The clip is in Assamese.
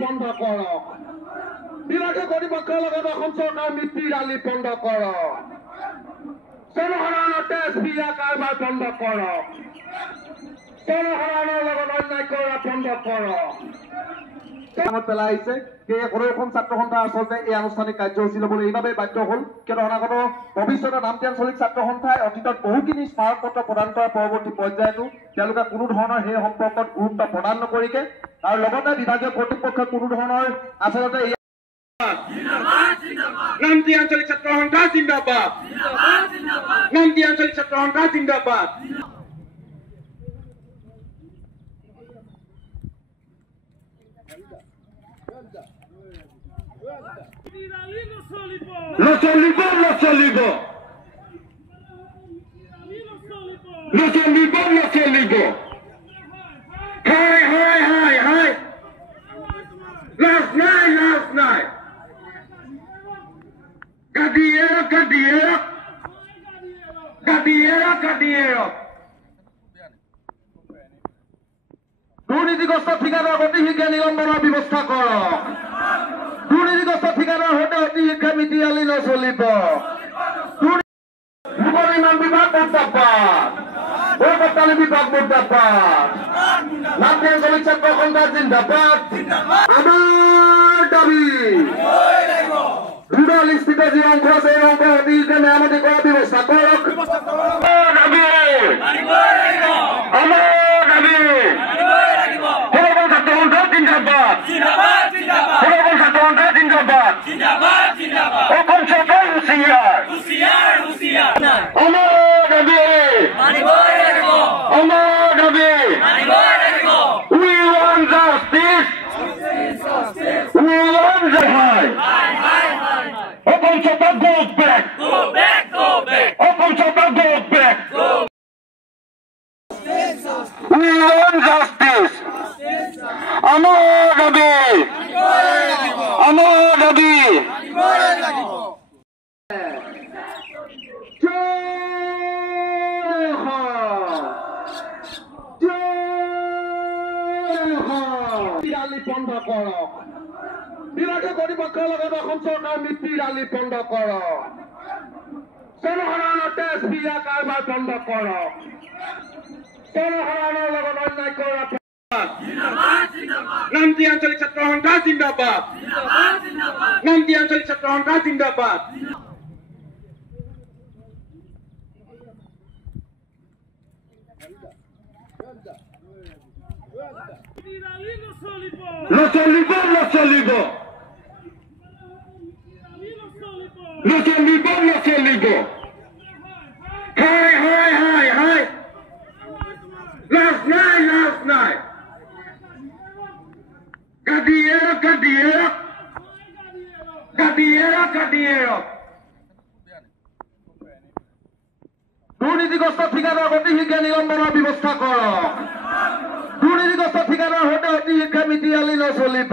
বন্ধ কৰক বিভাগীয় কৰ্তৃপক্ষৰ লগত অসম চৰকাৰ মিত্ৰালি বন্ধ কৰক জনসাধাৰণৰ তেজ বিয়া কাৰবাৰ বন্ধ কৰক জনসাধাৰণৰ লগত অন্যায় কৰা বন্ধ কৰক পেলাই আহিছে সেয়ে সদৌ ছাত্ৰ সন্থা আচলতে এই আনুষ্ঠানিক কাৰ্যসূচী ল'বলৈ এইবাবেই বাধ্য হ'ল কিয়নো অনাগত ভৱিষ্যতৰ নামতি আঞ্চলিক ছাত্ৰ সন্থাই অতীতত বহুখিনি স্মাৰক পত্ৰ প্ৰদান কৰাৰ পৰৱৰ্তী পৰ্যায়তো তেওঁলোকে কোনো ধৰণৰ সেই সম্পৰ্কত গুৰুত্ব প্ৰদান নকৰিকে আৰু লগতে বিভাগীয় কৰ্তৃপক্ষই কোনো ধৰণৰ আচলতে নামতি আঞ্চলিক ছাত্ৰ সন্থা জিন্দাবাদ নামতি আঞ্চলিক ছাত্ৰ সন্থা জিন্দাবাদ Last night. Gadiera. দুর্নীতিগ্রস্ত ঠিকাদার অতি শীঘ্রে নিলম্বনের ব্যবস্থা করক দুর্নীতিগ্রস্ত ঠিকাদার হতে অতি শীঘ্রে মিটিয়ালি নচলিব ভূপরিমাণ বিভাগ মুর্দাবাদ বরপট্টালী বিভাগ মুর্দাবাদ নামতি আঞ্চলিক ছাত্র সন্থা জিন্দাবাদ আমার দাবি দুর্নীতিস্থিত যে অংশ আছে এই অংশ অতি শীঘ্রে মেরামতি করার ব্যবস্থা করক বন্ধ কৰক বিভাগীয় কৰ্তৃপক্ষৰ লগত অসম চৰকাৰ মিত্ৰালি বন্ধ কৰক জনসাধাৰণৰ তেজ বিয়া কাৰবাৰ বন্ধ কৰক জনসাধাৰণৰ লগত অন্যায় কৰা নামতি আঞ্চলিক ছাত্ৰ সন্থা জিন্দাবাদ নামতি আঞ্চলিক ছাত্ৰ সন্থা জিন্দাবাদ নচলিব হাই last night Gadiera দুর্নীতিগ্রস্ত ঠিকাদার অতি শীঘ্রে নিলম্বনের ব্যবস্থা করক দুর্নীতিগ্রস্ত ঠিকাদার হতে অতি শীঘ্রে মিটিয়ালি নচলিব